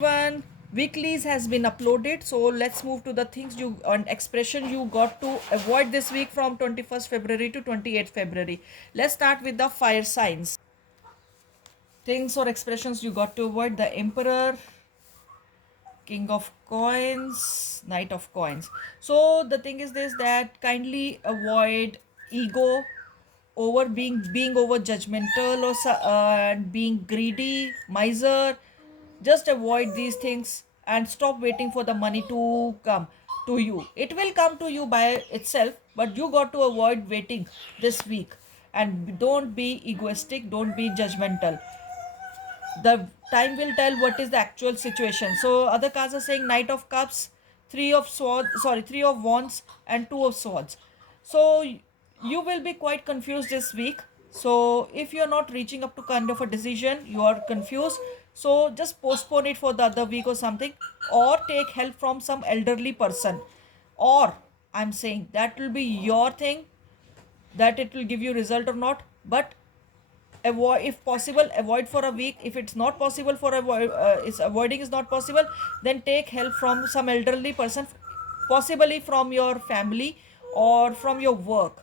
One weeklies has been uploaded, so let's move to the things you and expression you got to avoid this week from 21st February to 28th February. Let's start with the fire signs. Things or expressions you got to avoid: the Emperor, King of Coins, Knight of Coins. So the thing is this, that kindly avoid ego, over being over judgmental, or being greedy, miser. Just avoid these things and stop waiting for the money to come to you. It will come to you by itself, but you got to avoid waiting this week. And don't be egoistic, don't be judgmental. The time will tell what is the actual situation. So other cards are saying Knight of Cups, Three of Wands, and Two of Swords. So you will be quite confused this week. So if you're not reaching up to kind of a decision, you are confused, so just postpone it for the other week or something, or take help from some elderly person. Or I'm saying that will be your thing, that it will give you result or not. But avoid, if possible, avoid for a week. If it's not possible for it's avoiding is not possible, then take help from some elderly person, possibly from your family or from your work,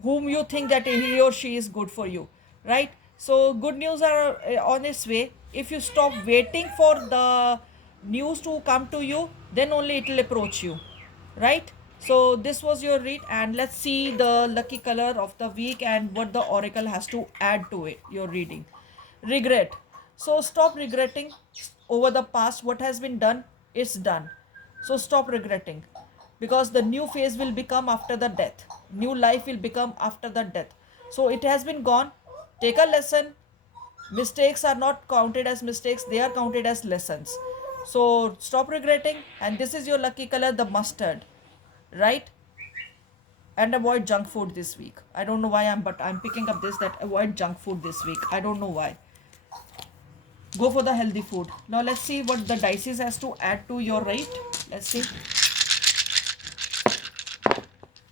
whom you think that he or she is good for you, right? So good news are on its way. If you stop waiting for the news to come to you, then only it will approach you, right? So this was your read, and let's see the lucky color of the week and what the oracle has to add to it, your reading. Regret. So stop regretting over the past. What has been done is done. So stop regretting, because the new phase will become after the death. New life will become after the death. So it has been gone. Take a lesson. Mistakes are not counted as mistakes, they are counted as lessons. So stop regretting. And this is your lucky color, the mustard, right? And avoid junk food this week. I don't know why I'm picking up this, that avoid junk food this week. I don't know why. Go for the healthy food. Now let's see what the dices has to add to your rate. Let's see.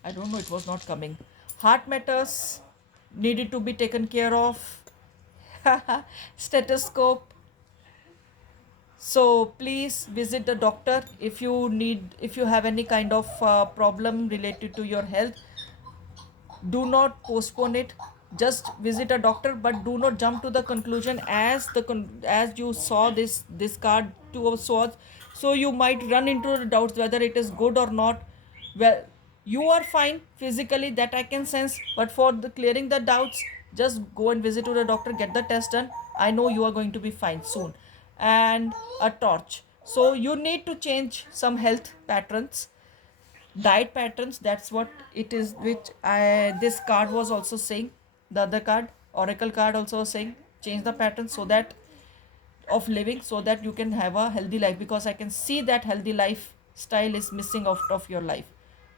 I don't know, it was not coming. Heart matters, needed to be taken care of. Stethoscope. So please visit the doctor if you need, if you have any kind of problem related to your health. Do not postpone it. Just visit a doctor, but do not jump to the conclusion as as you saw this card, Two of Swords. So you might run into the doubts whether it is good or not. Well, you are fine physically, that I can sense, but for the clearing the doubts, just go and visit to the doctor, get the test done. I know you are going to be fine soon. And a torch. So you need to change some health patterns, diet patterns. That's what it is, which I, this card was also saying. The other card, oracle card, also saying change the pattern so that of living, so that you can have a healthy life, because I can see that healthy lifestyle is missing out of your life.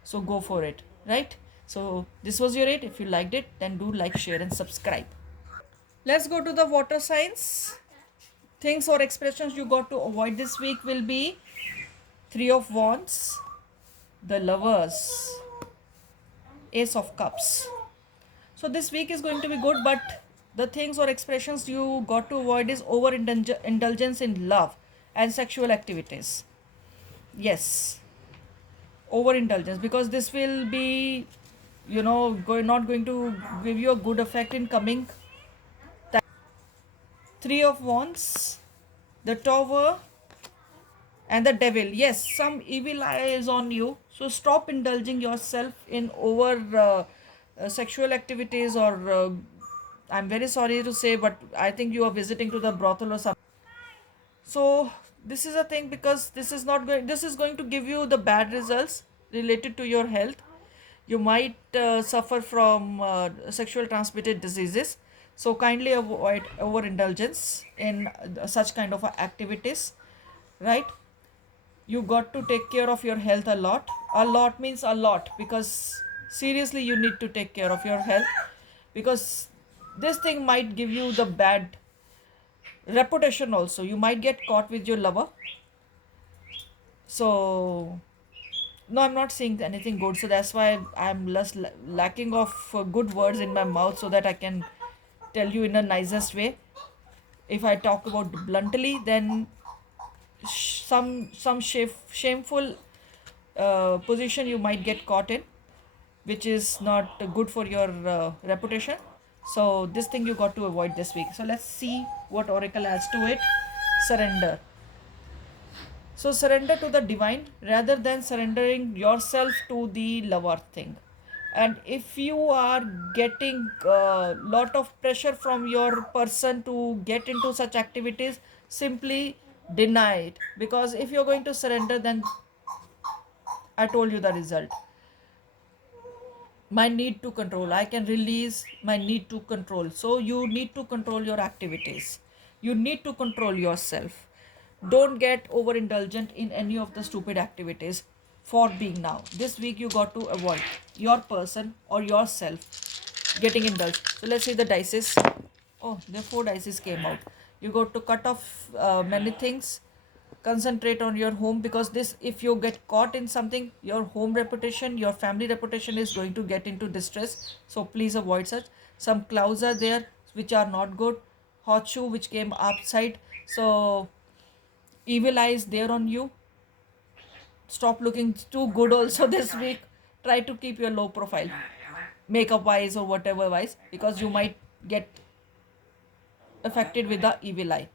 So go for it, right? So this was your 8. If you liked it, then do like, share, and subscribe. Let's go to the water signs. Things or expressions you got to avoid this week will be Three of Wands, the Lovers, Ace of Cups. So this week is going to be good, but the things or expressions you got to avoid is over indulgence in love and sexual activities. Yes, overindulgence, because this will be, not going to give you a good effect in coming time. Three of Wands, the Tower, and the Devil. Yes, some evil eye is on you, so stop indulging yourself in over sexual activities, or I'm very sorry to say, but I think you are visiting to the brothel or something. So this is a thing, because this is going to give you the bad results related to your health. You might suffer from sexual transmitted diseases. So kindly avoid overindulgence in such kind of activities, right? You got to take care of your health a lot. A lot means a lot, because seriously you need to take care of your health, because this thing might give you the bad reputation also. You might get caught with your lover. So no, I'm not saying anything good, so that's why I'm less lacking of good words in my mouth, so that I can tell you in a nicest way. If I talk about bluntly, then some shameful position you might get caught in, which is not good for your reputation. So this thing you got to avoid this week. So let's see what oracle adds to it. Surrender. So surrender to the divine rather than surrendering yourself to the lover thing. And if you are getting a lot of pressure from your person to get into such activities, simply deny it. Because if you're going to surrender, then I told you the result. My need to control. I can release my need to control. So you need to control your activities. You need to control yourself. Don't get overindulgent in any of the stupid activities for being now. This week you got to avoid your person or yourself getting indulged. So let's see the dices. Oh, the 4 dices came out. You got to cut off many things. Concentrate on your home, because this, if you get caught in something, your home reputation, your family reputation is going to get into distress. So please avoid such. Some clouds are there which are not good. Hot shoe which came outside. So evil eye is there on you. Stop looking too good also this week. Try to keep your low profile, makeup wise or whatever wise, because you might get affected with the evil eye,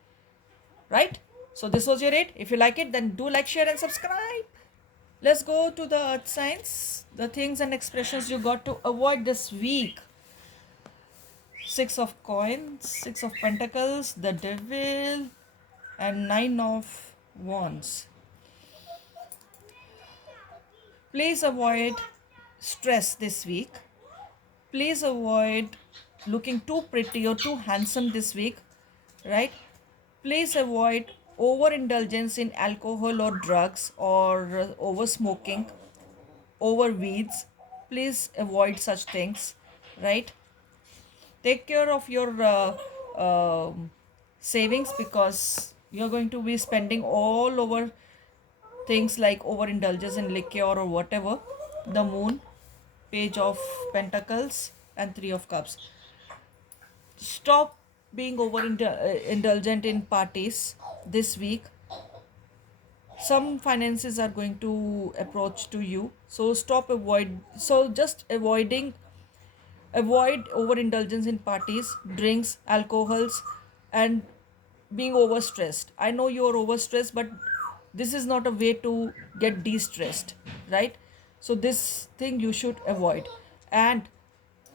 right? So this was your 8. If you like it, then do like, share and subscribe. Let's go to the earth signs, the things and expressions you got to avoid this week. 6 of coins, 6 of pentacles, the devil, and 9 of wands. Please avoid stress this week. Please avoid looking too pretty or too handsome this week, right? Please avoid overindulgence in alcohol or drugs, or over smoking, over weeds. Please avoid such things, right? Take care of your savings, because you're going to be spending all over things like overindulgence in liquor or whatever. The moon, page of pentacles, and 3 of cups. Stop being indulgent in parties this week. Some finances are going to approach to you, so just avoid overindulgence in parties, drinks, alcohols, and being overstressed. I know you're overstressed, but this is not a way to get de-stressed, right? So this thing you should avoid. And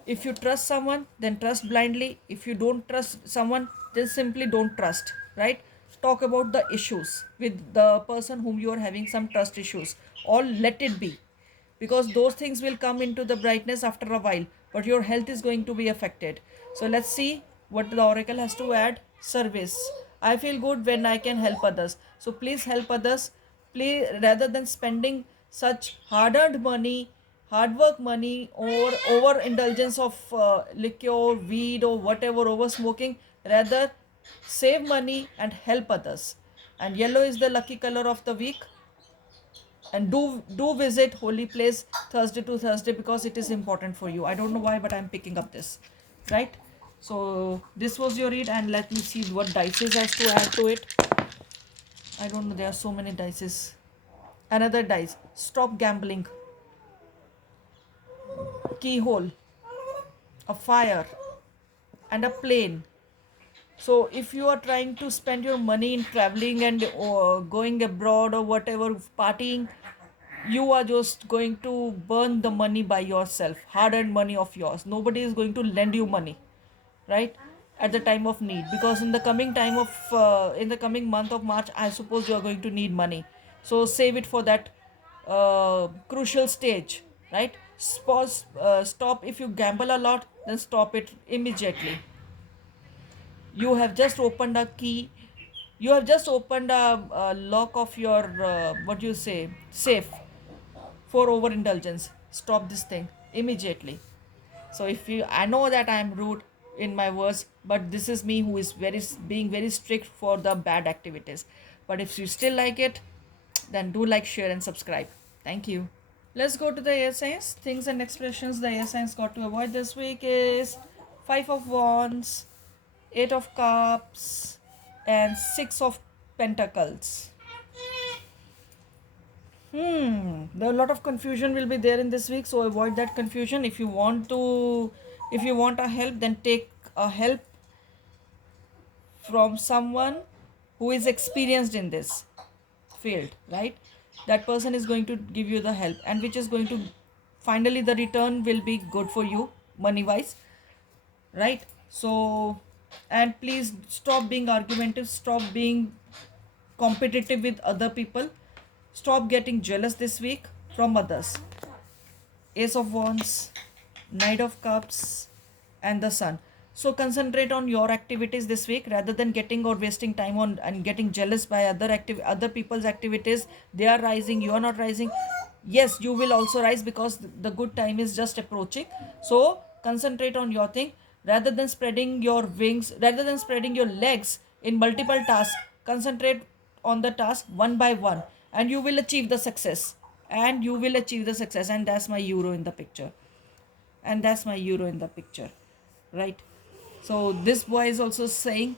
if you trust someone, then trust blindly. If you don't trust someone, then simply don't trust, right? Talk about the issues with the person whom you are having some trust issues, or let it be, because those things will come into the brightness after a while, but your health is going to be affected. So let's see what the oracle has to add. Service. I feel good when I can help others. So please help others. Please, rather than spending such hard-earned money, hard work money, or overindulgence of liquor, weed, or whatever, over smoking, rather save money and help others. And yellow is the lucky color of the week. And do visit holy place Thursday to Thursday, because it is important for you. I don't know why, but I'm picking up this, right? So this was your read, and let me see what dices has to add to it. I don't know, there are so many dices. Another dice. Stop gambling. Keyhole, a fire, and a plane. So if you are trying to spend your money in traveling and going abroad or whatever, partying, you are just going to burn the money by yourself, hard-earned money of yours. Nobody is going to lend you money, right, at the time of need, because in the coming time of in the coming month of March, I suppose you are going to need money. So save it for that crucial stage, right? Stop. If you gamble a lot, then stop it immediately. You have just opened a key, you have just opened a lock of your what do you say, safe, for overindulgence. Stop this thing immediately. So if you, I know that I am rude in my words, but this is me who is being very strict for the bad activities. But if you still like it, then do like, share and subscribe. Thank you. Let's go to the air signs. Things and expressions the air signs got to avoid this week is 5 of wands, 8 of cups, and 6 of pentacles. There a lot of confusion will be there in this week, so avoid that confusion. If you want a help, then take a help from someone who is experienced in this field, right? That person is going to give you the help, and which is going to finally the return will be good for you money wise, right? So, and please stop being argumentative, stop being competitive with other people, stop getting jealous this week from others. Ace of Wands, Knight of Cups, and the Sun. So concentrate on your activities this week rather than getting or wasting time on and getting jealous by other people's activities. They are rising, you are not rising. Yes, you will also rise because the good time is just approaching. So concentrate on your thing rather than spreading your wings, rather than spreading your legs in multiple tasks. Concentrate on the task one by one, and you will achieve the success. And you will achieve the success. And that's my euro in the picture. And that's my euro in the picture, right? So this boy is also saying,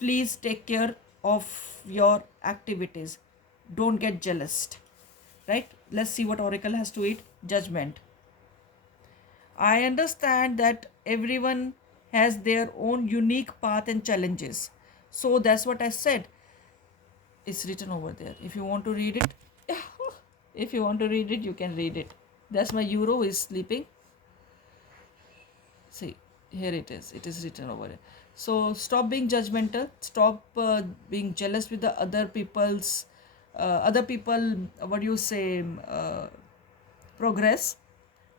please take care of your activities, don't get jealous, right? Let's see what oracle has to eat. Judgment. I understand that everyone has their own unique path and challenges, so that's what I said. It's written over there. If you want to read it, if you want to read it, you can read it. That's my euro is sleeping. See, here it is written over here. So stop being judgmental, stop being jealous with the other people, what do you say, progress,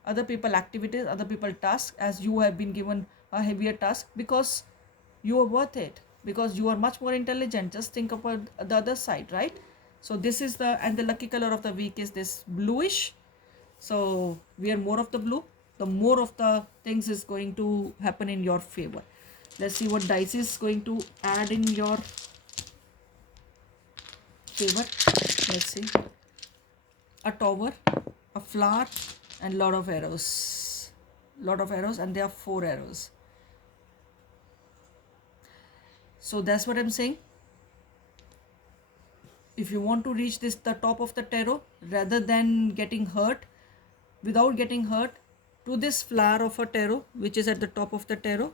other people activities, other people tasks, as you have been given a heavier task, because you are worth it, because you are much more intelligent. Just think about the other side, right? So this is the lucky color of the week is this bluish. So wear more of the blue, the more of the things is going to happen in your favor. Let's see what dice is going to add in your favor. Let's see. A tower, a flower, and lot of arrows. Lot of arrows, and there are 4 arrows. So that's what I'm saying. If you want to reach the top of the tarot, rather than getting hurt, without getting hurt, to this flower of a tarot, which is at the top of the tarot,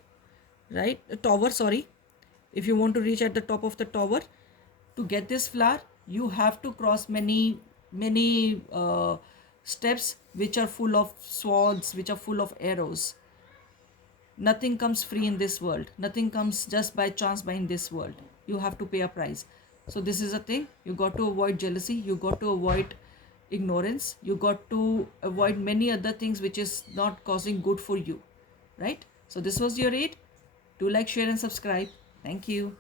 right? Tower, sorry. If you want to reach at the top of the tower, to get this flower, you have to cross many steps which are full of swords, which are full of arrows. Nothing comes free in this world. Nothing comes just by chance by in this world. You have to pay a price. So this is a thing. You got to avoid jealousy. You got to avoid ignorance. You got to avoid many other things which is not causing good for you, right? So this was your read. Do like, share and subscribe. Thank you.